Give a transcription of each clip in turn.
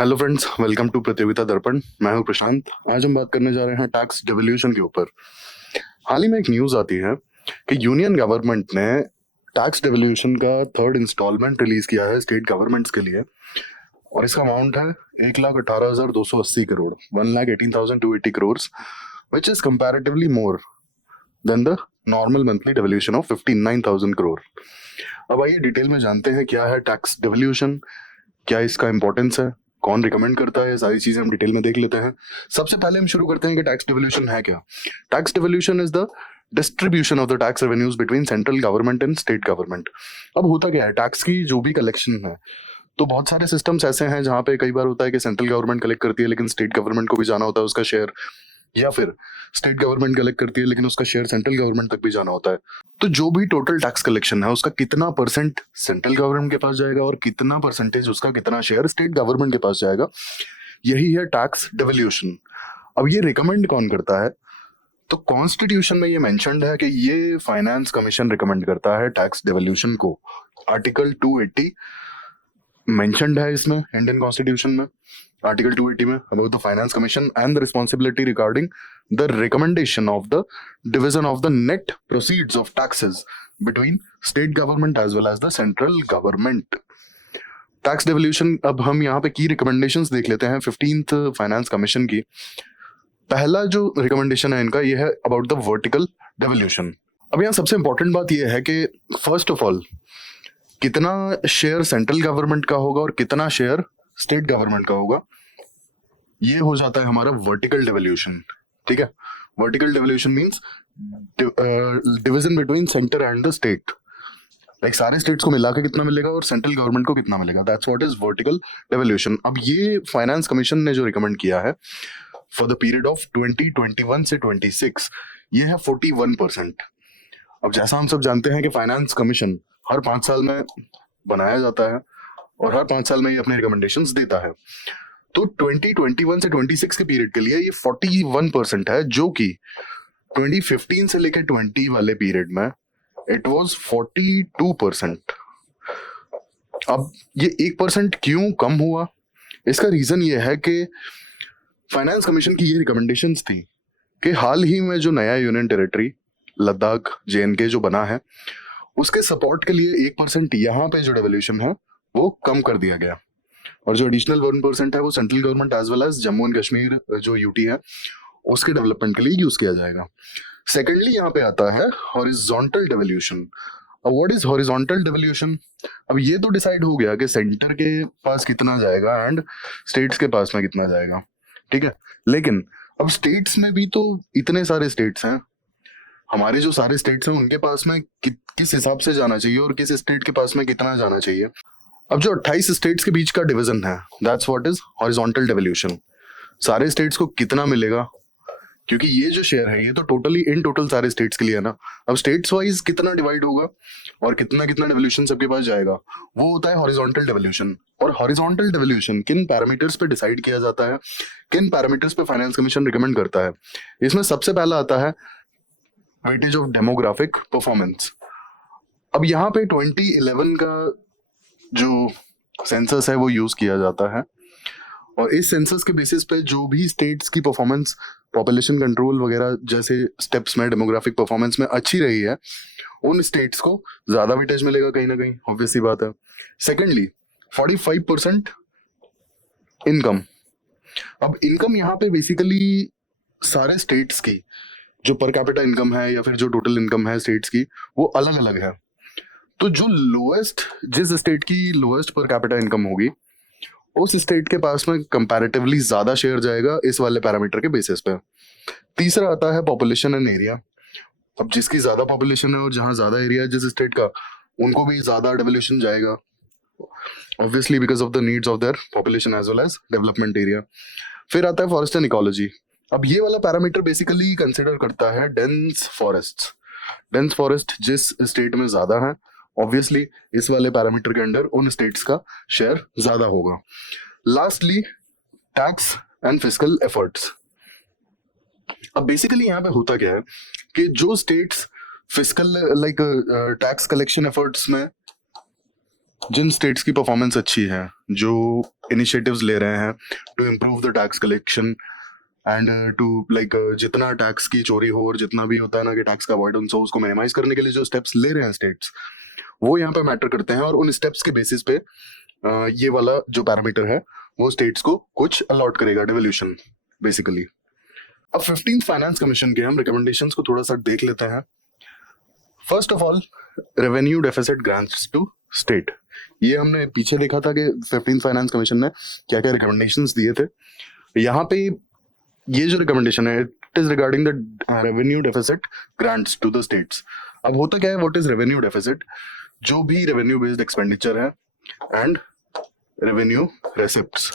Hello friends, welcome to प्रतियोगिता दर्पण। मैं हूं प्रशांत। आज हम बात करने जा रहे हैं टैक्स डेवल्यूशन के ऊपर। हाल ही में एक न्यूज आती है कि यूनियन गवर्नमेंट ने टैक्स डेवल्यूशन का थर्ड इंस्टॉलमेंट रिलीज किया है स्टेट गवर्नमेंट्स के लिए, और इसका अमाउंट है 1,18,280 crore, 1,18,280 crore, which is comparatively more than the normal monthly devolution of 59,000 crore. अब आइए डिटेल में जानते हैं क्या है टैक्स डेवल्यूशन, क्या इसका इंपॉर्टेंस है, कौन रिकमेंड करता है, सारी चीजें हम डिटेल में देख लेते हैं। सबसे पहले हम शुरू करते हैं कि टैक्स डिवोल्यूशन है क्या। Tax devolution is the distribution of the tax revenues between central government and state government. अब होता क्या है, टैक्स की जो भी कलेक्शन है, तो बहुत सारे सिस्टम्स ऐसे हैं जहां पे कई बार होता है कि सेंट्रल गवर्नमेंट कलेक्ट करती है लेकिन स्टेट गवर्नमेंट को भी जाना होता है उसका शेयर, या फिर स्टेट गवर्नमेंट कलेक्ट करती है लेकिन उसका शेयर सेंट्रल गवर्नमेंट तक भी जाना होता है। तो जो भी टोटल टैक्स कलेक्शन है उसका कितना परसेंट सेंट्रल गवर्नमेंट के पास जाएगा और कितना परसेंटेज उसका कितना शेयर स्टेट गवर्नमेंट के पास जाएगा, यही है टैक्स डेवल्यूशन। अब ये रिकमेंड कौन करता है, तो कॉन्स्टिट्यूशन में ये मेंशन्ड है कि ये फाइनेंस कमीशन रिकमेंड करता है टैक्स डेवल्यूशन को। आर्टिकल 280 मेंशन्ड है इसमें इंडियन कॉन्स्टिट्यूशन में, आर्टिकल 280 में, about the finance commission and the responsibility regarding the recommendation of the division of the net proceeds of taxes between state government as well as the central government. Tax devolution, अब हम यहाँ पे की recommendations देख लेते हैं 15th finance commission की। पहला जो रिकमेंडेशन है इनका, ये है अबाउट द वर्टिकल डेवल्यूशन। अब यहाँ सबसे इंपॉर्टेंट बात यह है कि फर्स्ट ऑफ ऑल कितना शेयर सेंट्रल गवर्नमेंट का होगा और कितना शेयर स्टेट गवर्नमेंट का होगा, ये हो जाता है हमारा वर्टिकल डेवल्यूशन। ठीक है, vertical devolution means division between centre and the state, like सारे स्टेट्स को मिला के कितना मिलेगा और सेंट्रल गवर्नमेंट को कितना मिलेगा, that's what is vertical devolution. अब ये फाइनेंस कमीशन ने जो रिकमेंड किया है फॉर द पीरियड ऑफ 2021 से 26, ये है 41%। अब जैसा हम सब जानते हैं कि फाइनेंस कमीशन हर 5 साल में बनाया जाता है और हर 5 साल में ये अपने रिकमेंडेशंस देता है, तो 2021 से 26 के पीरियड के लिए ये 41% है, जो कि 2015 से लेकर 20 वाले पीरियड में इट वाज 42%। अब ये 1% क्यों कम हुआ, इसका रीजन ये है कि फाइनेंस कमीशन की ये रिकमेंडेशंस थी कि हाल ही में जो नया यूनियन टेरिटरी लद्दाख JNK जो बना है, उसके सपोर्ट के लिए 1% यहाँ पे जो डेवल्यूशन है वो कम कर दिया गया, और जो एडिशनल 1% है वो central government as well as Jammu and Kashmir जो UT है उसके डेवलपमेंट के लिए यूज किया जाएगा। सेकेंडली यहाँ पे आता है हॉरिजॉन्टल डेवल्यूशन। अब व्हाट इज हॉरिजॉन्टल डेवल्यूशन, अब ये तो डिसाइड हो गया कि सेंटर के पास कितना जाएगा एंड स्टेट्स के पास में कितना जाएगा, ठीक है, लेकिन अब स्टेट्स में भी तो इतने सारे स्टेट्स हैं, हमारे जो सारे स्टेट्स हैं उनके पास में किस हिसाब से जाना चाहिए और किस स्टेट के पास में कितना जाना चाहिए। अब जो 28 स्टेट्स के बीच का डिवीजन है, that's what is horizontal devolution. सारे स्टेट्स को कितना मिलेगा, क्योंकि ये जो शेयर है ये तो टोटली इन टोटल सारे स्टेट्स के लिए है ना। अब स्टेट्स वाइज कितना डिवाइड होगा और कितना कितना डेवल्यूशन सबके पास जाएगा, वो होता है हॉरिजॉन्टल डेवल्यूशन। और हॉरिजॉन्टल डेवल्यूशन किन पैरामीटर्स पे डिसाइड किया जाता है, किन पैरामीटर्स पे फाइनेंस कमीशन रिकमेंड करता है, इसमें सबसे पहला आता है वेटेज ऑफ डेमोग्राफिक परफॉर्मेंस। अब यहाँ पे 2011 का जो सेंसस है वो यूज किया जाता है, और इस सेंसस के बेसिस पे जो भी स्टेट्स की परफॉर्मेंस पॉपुलेशन कंट्रोल वगैरह जैसे स्टेप्स में डेमोग्राफिक परफॉर्मेंस में अच्छी रही है, उन स्टेट्स को ज्यादा वेटेज मिलेगा कहीं ना कहीं, ऑब्वियस सी बात है। Secondly 45% income. अब इनकम यहाँ पे बेसिकली सारे स्टेट्स की जो पर कैपिटा इनकम है या फिर जो टोटल इनकम है स्टेट्स की, वो अलग अलग है। तो जो लोएस्ट, जिस स्टेट की लोएस्ट पर कैपिटा इनकम होगी, उस स्टेट के पास में कंपैरेटिवली ज्यादा शेयर जाएगा इस वाले पैरामीटर के बेसिस पे। तीसरा आता है पॉपुलेशन एंड एरिया। अब जिसकी ज्यादा पॉपुलेशन है और जहां ज्यादा एरिया है जिस स्टेट का, उनको भी ज्यादा डेवल्यूशन जाएगा, obviously because of the needs of their population as well as development area. फिर आता है फॉरेस्ट एंड इकोलॉजी। अब ये वाला पैरामीटर बेसिकली कंसिडर करता है डेंस फॉरेस्ट। डेंस फॉरेस्ट जिस स्टेट में ज्यादा है, ऑब्वियसली इस वाले पैरामीटर के अंडर उन स्टेट्स का शेयर ज्यादा होगा। Lastly tax and fiscal efforts. अब बेसिकली यहाँ पे होता क्या है कि जो states fiscal like tax collection efforts में जिन स्टेट्स की परफॉर्मेंस अच्छी है, जो इनिशिएटिव्स ले रहे हैं to improve the tax collection and to like जितना टैक्स की चोरी हो और जितना भी होता है ना कि टैक्स का अवॉइडेंस हो, उसको मिनिमाइज करने के लिए जो स्टेप्स ले रहे हैं स्टेट्स, वो यहाँ पे मैटर करते हैं। और उन स्टेप्स के बेसिस पे ये वाला जो पैरामीटर है वो स्टेट्स को कुछ अलॉट करेगा डिवोल्यूशन बेसिकली। अब 15th फाइनेंस कमीशन के हम रिकमेंडेशंस को थोड़ा सा देख लेते हैं। First of all, revenue deficit grants to state. ये हमने पीछे देखा था कि 15th फाइनेंस कमीशन ने क्या क्या रिकमेंडेशंस दिए थे। यहाँ पे ये जो रिकमेंडेशन है, it is regarding the revenue deficit grants to the states. अब होता क्या है, व्हाट इज रेवेन्यू डेफिसिट? जो भी रेवेन्यू बेस्ड एक्सपेंडिचर है एंड रेवेन्यू रेसिप्ट्स,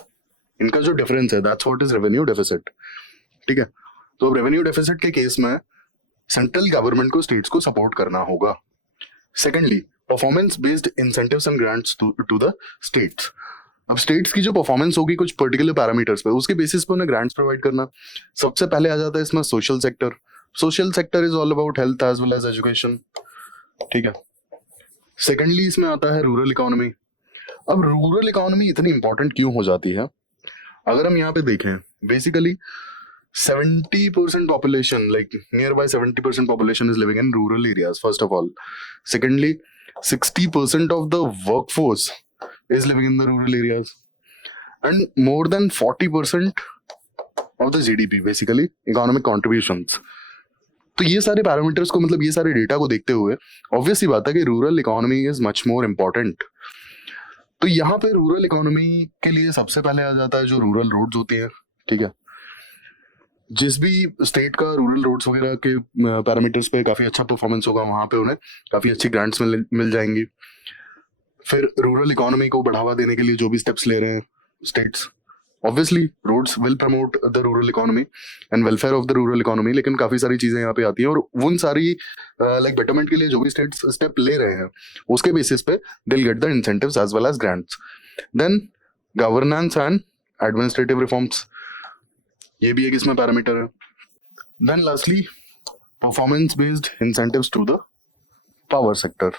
इनका जो डिफरेंस है, that's what is revenue deficit. ठीक है, तो रेवेन्यू डेफिसिट के केस में सेंट्रल गवर्नमेंट को स्टेट्स को सपोर्ट करना होगा। Secondly, performance based incentives and grants to the states. अब स्टेट्स की जो परफॉर्मेंस होगी कुछ पर्टिकुलर पैरामीटर्स पे, उसके बेसिस पे उन्हें ग्रांट्स प्रोवाइड करना। सबसे पहले आ जाता है इसमें social sector. Social sector is all about health as well as education. ठीक है, सेकेंडली इसमें आता है रूरल इकोनॉमी। अब रूरल इकोनॉमी इतनी इंपॉर्टेंट क्यों हो जाती है? अगर हम यहाँ पे देखें, basically 70% population, like nearby 70% population is living in rural areas, first of all. Secondly, 60% of the workforce is living in the rural areas. And more than 40% of the GDP, basically, economic contributions. तो ये सारे parameters को, मतलब ये सारे data को देखते हुए ऑब्वियस सी बात है कि rural economy is much more important. तो यहाँ पे रूरल इकोनॉमी के लिए सबसे पहले आ जाता है जो रूरल रोड्स होती हैं। ठीक है, जिस भी स्टेट का रूरल रोड्स वगैरह के पैरामीटर्स पे काफ़ी अच्छा परफॉर्मेंस होगा, वहाँ पे उन्हें काफ़ी अच्छी ग्रांट्स मिल जाएंगी। फिर रूरल इकोनॉमी को बढ़ावा देने के लिए जो भी स्टेप्स ले रहे हैं states, obviously roads will promote the rural economy and welfare of the rural economy. लेकिन काफ़ी सारी चीज़ें यहाँ पे आती हैं और उन सारी लाइक बेटरमेंट के लिए जो भी स्टेट्स स्टेप ले रहे हैं उसके बेसिस पे they'll get the incentives as well as grants. Then governance and administrative reforms, ये भी एक इसमें पैरामीटर है। Then lastly, performance based incentives to the power sector.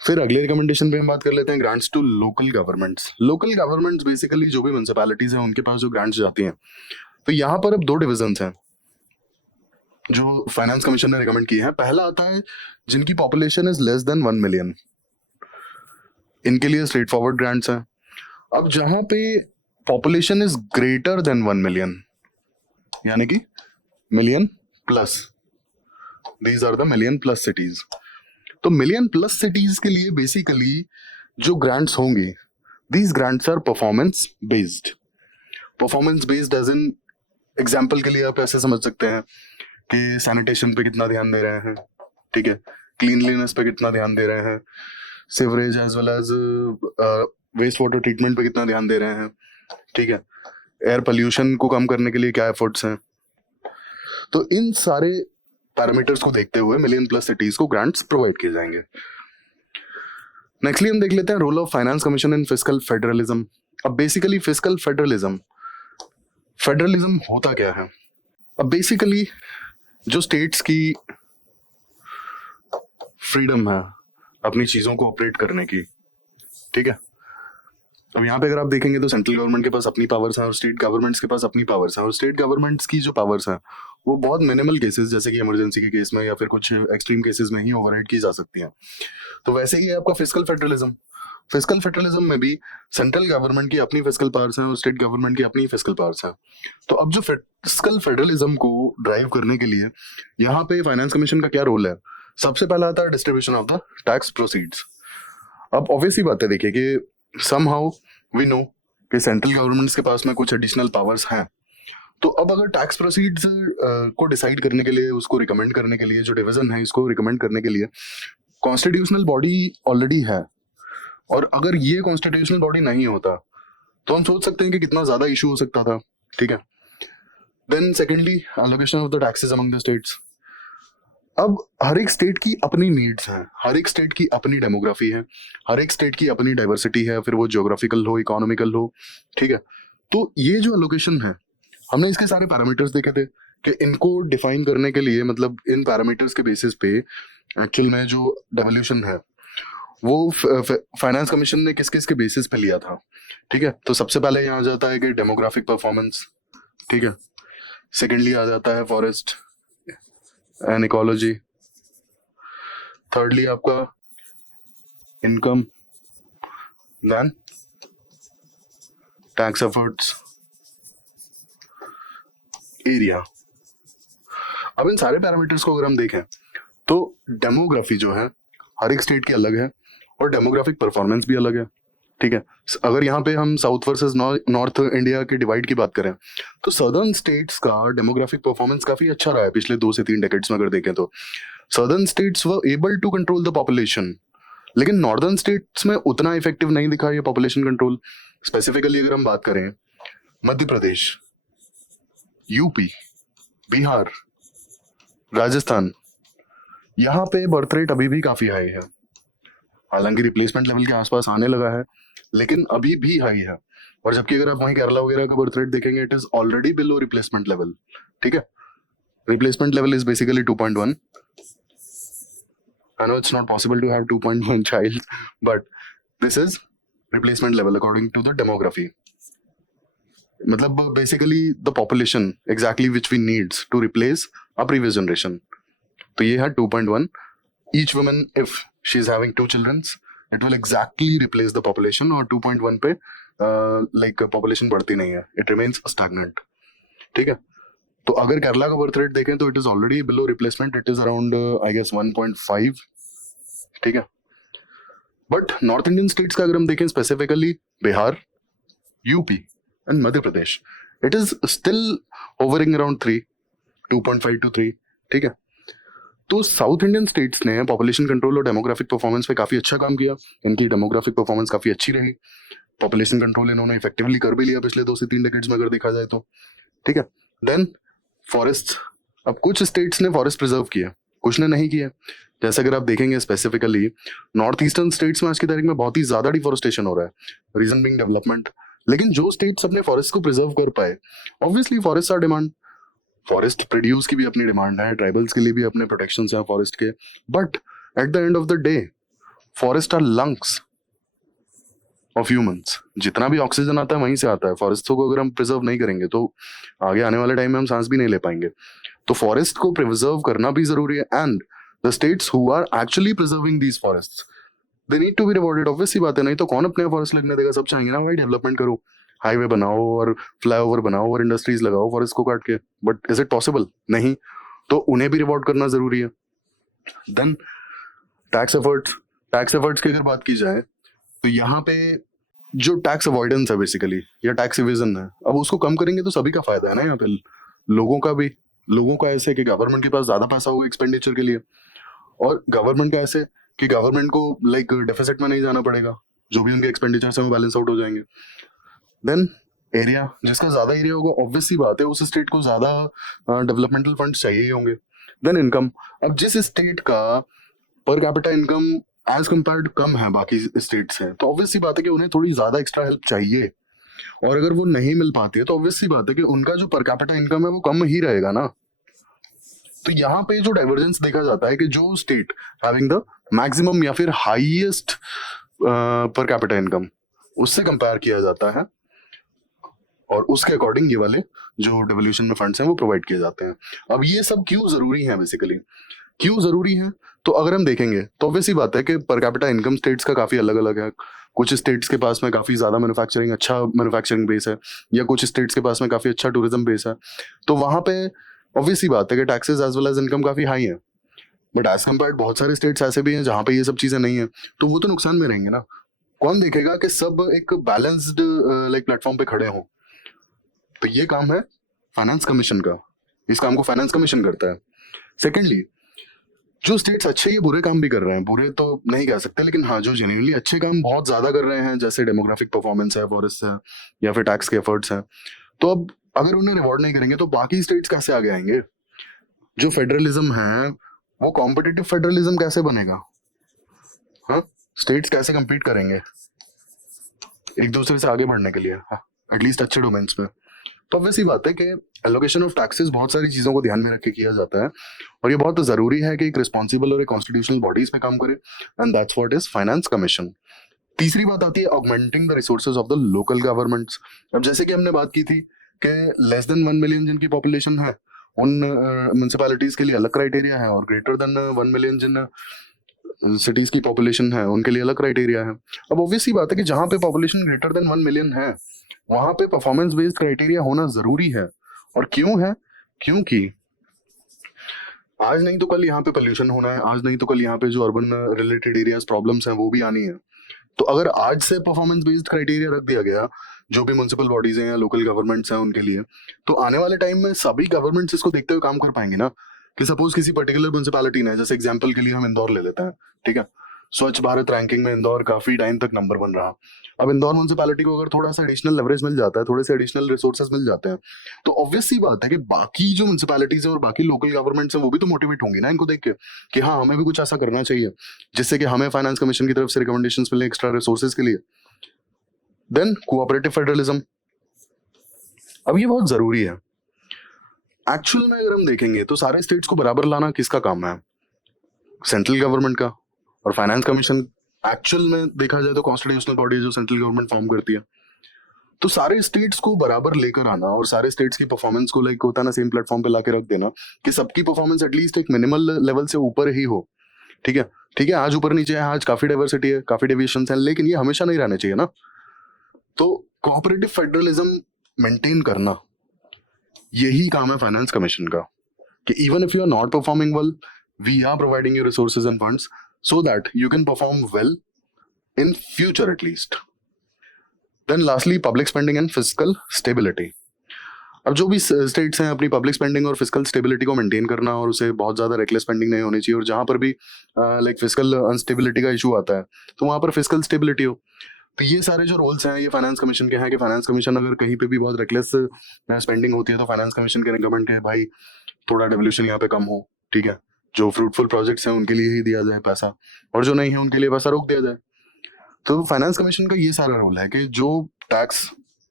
फिर अगले रिकमेंडेशन पे हम बात कर लेते हैं grants to local governments. Local governments basically जो भी म्युनिसिपैलिटीज हैं उनके पास जो ग्रांट्स जाती हैं, तो यहाँ पर अब दो डिविजन्स हैं जो फाइनेंस कमीशन ने रिकमेंड किए हैं। पहला आता है जिनकी population is less than 1 million, इनके लिए स्ट्रेट फॉरवर्ड ग्रांट्स हैं। अब जहां पे population is greater than 1 million, यानी कि million plus, these are the million plus cities. तो मिलियन प्लस सिटीज के लिए बेसिकली जो ग्रांट्स होंगे, these grants are performance based. Performance based as in example के लिए आप ऐसे समझ सकते हैं कि सैनिटेशन पे कितना ध्यान दे रहे हैं, ठीक है, क्लीनलीनेस पे कितना ध्यान दे रहे हैं, sewerage as well as waste water treatment पे कितना ध्यान दे रहे हैं, ठीक है, एयर पोल्यूशन को कम करने के लिए क्या एफर्ट्स हैं। तो इन सारे पैरामीटर्स को देखते हुए मिलियन प्लस सिटीज को ग्रांट्स प्रोवाइड किए जाएंगे। नेक्स्टली हम देख लेते हैं role of finance commission in fiscal federalism. अब बेसिकली फिस्कल फेडरलिज्म होता क्या है? अब बेसिकली जो स्टेट्स की फ्रीडम है अपनी चीजों को ऑपरेट करने की, ठीक है, अब यहाँ पे अगर आप देखेंगे तो सेंट्रल गवर्नमेंट के पास अपनी पावर्स हैं और स्टेट गवर्नमेंट्स के पास अपनी पावर्स हैं। और स्टेट गवर्नमेंट्स की जो पावर्स हैं वो बहुत मिनिमल केसेस, जैसे कि इमरजेंसी के केस में या फिर कुछ एक्सट्रीम केसेस में ही ओवरराइड की जा सकती हैं। तो वैसे ही है आपका फिस्कल फेडरलिज्म। फिस्कल फेडरलिज्म में भी सेंट्रल गवर्नमेंट की अपनी फिस्कल पावर्स हैं और स्टेट गवर्नमेंट की अपनी फिस्कल पावर्स हैं। तो अब जो फिस्कल फेडरलिज्म को ड्राइव करने के लिए यहाँ पे फाइनेंस कमीशन का क्या रोल है? सबसे पहला आता है distribution of the tax proceeds. अब ऑब्वियसली बात है, देखिए कि समहाउ वी नो कि सेंट्रल गवर्नमेंट्स के पास में कुछ एडिशनल पावर्स हैं। तो अब अगर टैक्स प्रोसीड्स को डिसाइड करने के लिए, उसको रिकमेंड करने के लिए, जो डिवीजन है इसको रिकमेंड करने के लिए कॉन्स्टिट्यूशनल बॉडी ऑलरेडी है, और अगर ये कॉन्स्टिट्यूशनल बॉडी नहीं होता तो हम सोच सकते हैं कि कितना ज्यादा इशू हो सकता था, ठीक है। Then secondly, allocation of the taxes among the states. अब हर एक स्टेट की अपनी नीड्स हैं, हर एक स्टेट की अपनी डेमोग्राफी है, हर एक स्टेट की अपनी डाइवर्सिटी है, फिर वो ज्योग्राफिकल हो, इकोनॉमिकल हो, ठीक है। तो ये जो एलोकेशन है, हमने इसके सारे पैरामीटर्स देखे थे कि इनको डिफाइन करने के लिए, मतलब इन पैरामीटर्स के बेसिस पे एक्चुअल में जो डेवोल्यूशन है वो फाइनेंस कमीशन ने किस किस के बेसिस पे लिया था, ठीक है। तो सबसे पहले यहाँ आ जाता है कि डेमोग्राफिक परफॉर्मेंस, ठीक है। सेकेंडली आ जाता है फॉरेस्ट एंड इकोलॉजी, थर्डली आपका income, then tax efforts, area. अब इन सारे पैरामीटर्स को अगर हम देखें तो डेमोग्राफी जो है हर एक स्टेट की अलग है और डेमोग्राफिक परफॉर्मेंस भी अलग है, ठीक है। अगर यहाँ पे हम साउथ वर्सेस नॉर्थ इंडिया के डिवाइड की बात करें तो सदर्न स्टेट्स का डेमोग्राफिक परफॉर्मेंस काफी अच्छा रहा है पिछले 2 से 3 डेकेड्स में। अगर देखें तो southern states were able to control the population, लेकिन नॉर्दर्न स्टेट्स में उतना इफेक्टिव नहीं दिखा ये पॉपुलेशन कंट्रोल। स्पेसिफिकली अगर हम बात करें मध्य प्रदेश, यूपी, बिहार, राजस्थान, यहाँ पे बर्थ रेट अभी भी काफी हाई है। हालांकि रिप्लेसमेंट लेवल के आसपास आने लगा है, लेकिन अभी भी हाई है। और जबकि अगर आप वहीं केरला वगैरह का बर्थ रेट देखेंगे, it is already below replacement level, ठीक है। Replacement level is basically 2.1. I know it's not possible to have 2.1 child, but this is replacement level according to the demography. मतलब basically the population exactly which we needs to replace a previous generation. तो ये है 2.1. Each woman, if she is having 2 children, it will exactly replace the population. और 2.1 पे like population बढ़ती नहीं है, it remains stagnant, ठीक है। तो अगर केरला का बर्थ रेट देखें तो it is already below replacement, it is around I guess 1.5, ठीक है। बट नॉर्थ इंडियन स्टेट्स का अगर हम देखें specifically Bihar, UP and Madhya Pradesh, it is still hovering around 3, 2.5 to 3, ठीक है। तो साउथ इंडियन स्टेट्स ने पॉपुलेशन कंट्रोल और डेमोग्राफिक परफॉर्मेंस पे काफी अच्छा काम किया। इनकी डेमोग्राफिक परफॉर्मेंस काफी अच्छी रही, पॉपुलेशन कंट्रोल इन्होंने इफेक्टिवली कर भी लिया पिछले 2 से 3 डेकेड्स में अगर देखा जाए तो, ठीक है। देन फॉरेस्ट, अब कुछ स्टेट्स ने फॉरेस्ट प्रिजर्व किया, कुछ ने नहीं किया। जैसे अगर आप देखेंगे स्पेसिफिकली नॉर्थ ईस्टर्न स्टेट्स में आज की तारीख में बहुत ही ज्यादा डिफोरेस्टेशन हो रहा है, रीजन बीइंग डेवलपमेंट। लेकिन जो स्टेट्स अपने फॉरेस्ट को प्रिजर्व कर पाए, obviously forest are demand, forest produce की भी अपनी डिमांड है, ट्राइबल्स के लिए भी अपने प्रोटेक्शन हैं फॉरेस्ट के। But at the end of the day forest are lungs of humans. जितना भी ऑक्सीजन आता है वहीं से आता है। फॉरेस्ट को अगर हम प्रिजर्व नहीं करेंगे तो आगे आने वाले टाइम में हम सांस भी नहीं ले पाएंगे। तो फॉरेस्ट को प्रिजर्व करना भी जरूरी है, and the states who are actually preserving these forests, they need to be rewarded. Obvious सी बात है, नहीं तो कौन अपने फॉरेस्ट लगने देगा। सब चाहेंगे ना भाई डेवलपमेंट करो, हाईवे बनाओ और फ्लाईओवर बनाओ और इंडस्ट्रीज लगाओ फॉरेस्ट को काट के, बट इज इट पॉसिबल? नहीं। तो उन्हें भी रिवॉर्ड करना जरूरी है। देन टैक्स एफर्ट्स की अगर बात की जाए तो यहाँ पे जो टैक्स अवॉइडेंस है बेसिकली, या टैक्स इवेजन है, अब उसको कम करेंगे तो सभी का फायदा है ना। यहाँ पे लोगों का भी, लोगों का ऐसे कि गवर्नमेंट के पास ज्यादा पैसा होगा एक्सपेंडिचर के लिए, और गवर्नमेंट का ऐसे कि गवर्नमेंट को लाइक डेफिसिट में नहीं जाना पड़ेगा, जो भी उनके एक्सपेंडिचर है वो बैलेंस आउट हो जाएंगे। देन एरिया, जिसका ज्यादा एरिया होगा ऑब्वियस सी बात है उस स्टेट को ज्यादा डेवलपमेंटल फंड चाहिए ही होंगे। देन इनकम, अब जिस स्टेट का per capita income as compared कम है बाकी स्टेट से, तो ऑब्वियस सी बात है कि उन्हें थोड़ी ज्यादा एक्स्ट्रा हेल्प चाहिए, और अगर वो नहीं मिल पाती है तो ऑब्वियस सी बात है कि उनका जो पर कैपिटा इनकम है वो कम ही रहेगा ना। तो यहाँ पे जो डाइवर्जेंस देखा जाता है कि जो स्टेट हैविंग द मैक्सिमम या फिर हाईएस्ट पर कैपिटा इनकम, उससे कंपेयर किया जाता है, और उसके अकॉर्डिंग ये वाले जो डेवोल्यूशन में फंड्स हैं वो प्रोवाइड किए जाते हैं। अब ये सब क्यों जरूरी है, बेसिकली क्यों जरूरी है? तो अगर हम देखेंगे तो ऑब्वियस ही बात है कि पर कैपिटा इनकम स्टेट्स का काफी अलग अलग है। कुछ स्टेट्स के पास में काफी ज्यादा अच्छा मैन्युफैक्चरिंग बेस है, या कुछ स्टेट्स के पास में काफी अच्छा टूरिज्म बेस है। तो वहां पे ऑब्वियस ही बात है कि taxes as well as income काफी हाई है। बट एज कम्पेयर्ड बहुत सारे स्टेट्स ऐसे भी हैं जहां पे ये सब चीजें नहीं है, तो वो तो नुकसान में रहेंगे ना। कौन देखेगा कि सब एक बैलेंस्ड लाइक प्लेटफॉर्म पे खड़े हों? तो ये काम है फाइनेंस कमीशन का, इस काम को फाइनेंस कमीशन करता है। सेकेंडली, जो स्टेट्स अच्छे ये बुरे काम भी कर रहे हैं, बुरे तो नहीं कह सकते, लेकिन हाँ जो जेन्युइनली अच्छे काम बहुत ज्यादा कर रहे हैं, जैसे डेमोग्राफिक परफॉर्मेंस है, फॉरेस्ट है, या फिर टैक्स के एफर्ट्स हैं, तो अब अगर उन्हें रिवॉर्ड नहीं करेंगे तो बाकी स्टेट्स कैसे आगे आएंगे? जो फेडरलिज्म है वो कॉम्पिटिटिव फेडरलिज्म कैसे बनेगा? हाँ, स्टेट्स कैसे compete करेंगे एक दूसरे से आगे बढ़ने के लिए, एटलीस्ट अच्छे डोमेन्स में? तो obvious सी बात है कि एलोकेशन ऑफ टैक्सेस बहुत सारी चीजों को ध्यान में रख के किया जाता है और ये बहुत जरूरी है कि एक रिस्पॉन्सिबल और एक कॉन्स्टिट्यूशनल बॉडी इस पे काम करे, and that's what is finance commission. तीसरी बात आती है augmenting the resources of the local governments. अब जैसे कि हमने बात की थी कि लेस देन 1 मिलियन जिनकी पॉपुलेशन है उन म्यूनिसिपैलिटीज के लिए अलग क्राइटेरिया है और ग्रेटर देन 1 मिलियन जिन सिटीज की पॉपुलेशन है उनके लिए अलग क्राइटेरिया है। अब ऑब्वियस सी बात है कि जहां पे पॉपुलेशन ग्रेटर देन 1 मिलियन है वहां पे परफॉर्मेंस बेस्ड क्राइटेरिया होना जरूरी है। और क्यों है? क्योंकि आज नहीं तो कल यहाँ पे पोल्यूशन होना है, आज नहीं तो कल यहाँ पे जो अर्बन रिलेटेड एरियाज प्रॉब्लम्स हैं वो भी आनी है। तो अगर आज से परफॉर्मेंस बेस्ड क्राइटेरिया रख दिया गया जो भी म्युनिसिपल बॉडीज हैं या लोकल गवर्नमेंट्स हैं उनके लिए, तो आने वाले टाइम में सभी गवर्नमेंट्स इसको देखते हुए काम कर पाएंगे ना। कि सपोज किसी पर्टिकुलर म्युनिसिपैलिटी ने, जैसे एग्जांपल के लिए हम इंदौर ले लेते हैं, ठीक है, स्वच्छ भारत रैंकिंग में इंदौर काफी टाइम तक नंबर 1 रहा। अब इंदौर म्युनिसिपैलिटी को अगर थोड़ा सा एडिशनल लेवरेज मिल जाता है, थोड़े से एडिशनल रिसोर्सेज मिल जाते हैं, तो ऑब्वियस सी बात है कि बाकी जो म्युनिसिपैलिटीज है और बाकी लोकल गवर्नमेंट्स हैं वो भी तो मोटिवेट होंगी ना इनको देख के कि हाँ हमें भी कुछ ऐसा करना चाहिए जिससे कि हमें फाइनेंस कमीशन की तरफ से रिकमेंडेशंस मिले एक्स्ट्रा रिसोर्सेज के लिए। देन कोऑपरेटिव फेडरलिज्म, अब ये बहुत जरूरी है। एक्चुअल में अगर हम देखेंगे तो सारे स्टेट्स को बराबर लाना किसका काम है? सेंट्रल गवर्नमेंट का। और फाइनेंस कमीशन एक्चुअल में देखा जाए तो कॉन्स्टिट्यूशनल बॉडी जो सेंट्रल गवर्नमेंट फॉर्म करती है। तो सारे स्टेट्स को बराबर लेकर आना और सारे स्टेट्स की परफॉर्मेंस को लाइक होता है ना सेम प्लेटफॉर्म पे लाके रख देना कि सबकी परफॉर्मेंस एटलीस्ट एक मिनिमल लेवल से ऊपर ही हो। ठीक है, ठीक है, आज ऊपर नीचे है, आज काफी डाइवर्सिटी है, काफी डेविएशन है, लेकिन ये हमेशा नहीं रहने चाहिए ना। तो कोऑपरेटिव फेडरलिज्म मेंटेन करना यही काम है फाइनेंस कमीशन का कि even if you are not performing well, we are providing you resources and funds so that you can perform well in future at least. Then lastly public spending and fiscal stability. अब जो भी states हैं अपनी public spending और fiscal stability को maintain करना और उसे बहुत ज्यादा रेकलेस स्पेंडिंग नहीं होनी चाहिए, और जहां पर भी लाइक फिस्कल अनस्टेबिलिटी का इशू आता है तो वहां पर फिस्कल स्टेबिलिटी हो। तो ये सारे जो रोल्स हैं ये फाइनेंस कमीशन के हैं कि फाइनेंस कमीशन अगर कहीं पे भी बहुत रेकलेस स्पेंडिंग होती है तो फाइनेंस कमीशन के रिकमेंड के भाई थोड़ा डेवल्यूशन यहाँ पे कम हो, ठीक है, जो फ्रूटफुल प्रोजेक्ट्स हैं उनके लिए ही दिया जाए पैसा और जो नहीं है उनके लिए पैसा रोक दिया जाए। तो फाइनेंस कमीशन का ये सारा रोल है कि जो टैक्स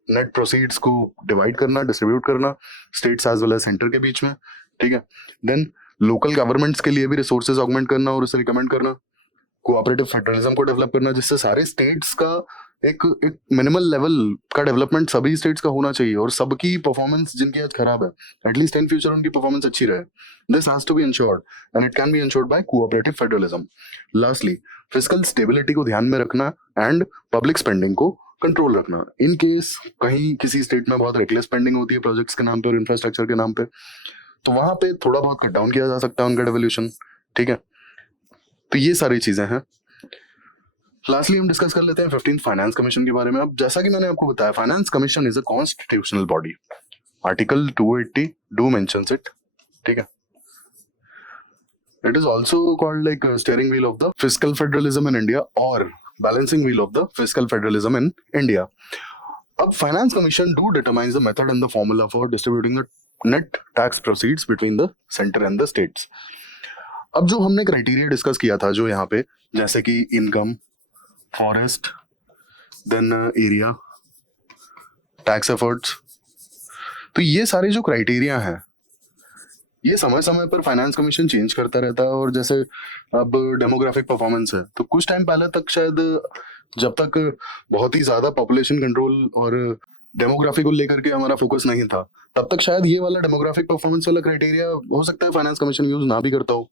नेट प्रोसीड्स को डिवाइड करना, डिस्ट्रीब्यूट करना states as well as centre के बीच में, ठीक है। देन लोकल गवर्नमेंट्स के लिए भी रिसोर्सेज ऑगमेंट करना और उसे रिकमेंड करना, कोऑपरेटिव फेडरलिज्म को डेवलप करना जिससे सारे स्टेट्स का एक मिनिमल लेवल का डेवलपमेंट सभी स्टेट्स का होना चाहिए और सबकी परफॉर्मेंस जिनकी आज खराब है एटलीस्ट इन फ्यूचर उनकी परफॉर्मेंस अच्छी रहे। This has to be ensured and it can be ensured by cooperative federalism. Lastly fiscal stability को ध्यान में रखना एंड पब्लिक स्पेंडिंग को कंट्रोल रखना। इन केस कहीं किसी स्टेट में बहुत रेकलेस स्पेंडिंग होती है प्रोजेक्ट्स के नाम पे और इंफ्रास्ट्रक्चर के नाम पे, तो वहां पे थोड़ा बहुत कट डाउन किया जा सकता है उनका डेवल्यूशन, ठीक है। तो ये सारी चीजें हैं। लास्टली हम डिस्कस कर लेते हैं 15th फाइनेंस कमीशन के बारे में। अब जैसा कि मैंने आपको बताया finance commission is a constitutional body, article 280 do mentions it, ठीक है। It is also called like steering wheel of the fiscal federalism in India और balancing wheel of the fiscal federalism in India. अब finance commission do determines the method and the formula for distributing the net tax proceeds between the centre and the states. अब जो हमने criteria discuss किया था जो यहाँ पे जैसे कि income, forest, then area, tax efforts, तो ये सारे जो क्राइटेरिया हैं ये समय समय पर फाइनेंस कमीशन चेंज करता रहता है। और जैसे अब डेमोग्राफिक परफॉर्मेंस है तो कुछ टाइम पहले तक शायद जब तक बहुत ही ज्यादा पॉपुलेशन कंट्रोल और डेमोग्राफी को लेकर के हमारा फोकस नहीं था तब तक शायद ये वाला डेमोग्राफिक परफॉर्मेंस वाला क्राइटेरिया हो सकता है फाइनेंस कमीशन यूज ना भी करता हो,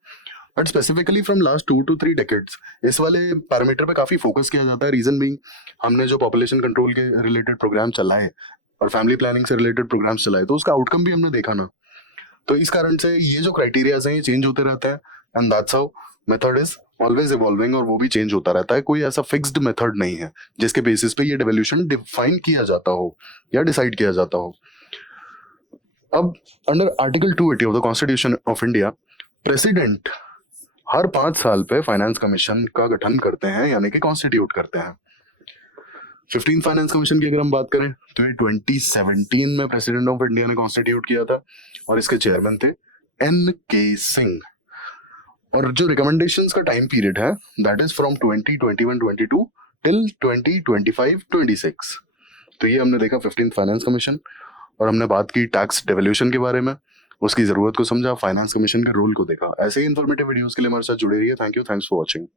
but specifically from last 2 to 3 decades इस वाले पैरामीटर पे काफी फोकस किया जाता है। रीजन बीइंग हमने जो पॉपुलेशन कंट्रोल के रिलेटेड प्रोग्राम चलाए और फैमिली प्लानिंग से रिलेटेड प्रोग्राम्स चलाए तो उसका आउटकम भी हमने देखा ना। तो इस कारण से ये जो क्राइटेरियाज हैं ये चेंज होते रहते हैं and that's how method is always evolving और वो भी चेंज होता रहता है। कोई ऐसा फिक्स्ड मेथड नहीं है जिसके बेसिस पे ये डेवल्यूशन डिफाइन किया जाता हो या डिसाइड किया जाता हो। अब under article 280 of the constitution of India president हर 5 साल पे फाइनेंस कमीशन का गठन करते हैं यानी कि कॉन्स्टिट्यूट करते हैं। 15th फाइनेंस कमीशन की अगर हम बात करें तो ये 2017 में प्रेसिडेंट ऑफ इंडिया ने कॉन्स्टिट्यूट किया था और इसके चेयरमैन थे NK सिंह। और जो रिकमेंडेशंस का टाइम पीरियड है दैट इज फ्रॉम 2021-22 टिल 2025-26। तो ये हमने देखा 15th फाइनेंस कमीशन। और हमने बात की टैक्स डेवल्यूशन के बारे में, उसकी ज़रूरत को समझा, फाइनेंस कमीशन के रोल को देखा। ऐसे ही इन्फॉर्मेटिव वीडियोस के लिए हमारे साथ जुड़े रहिए। Thank you, thanks for watching.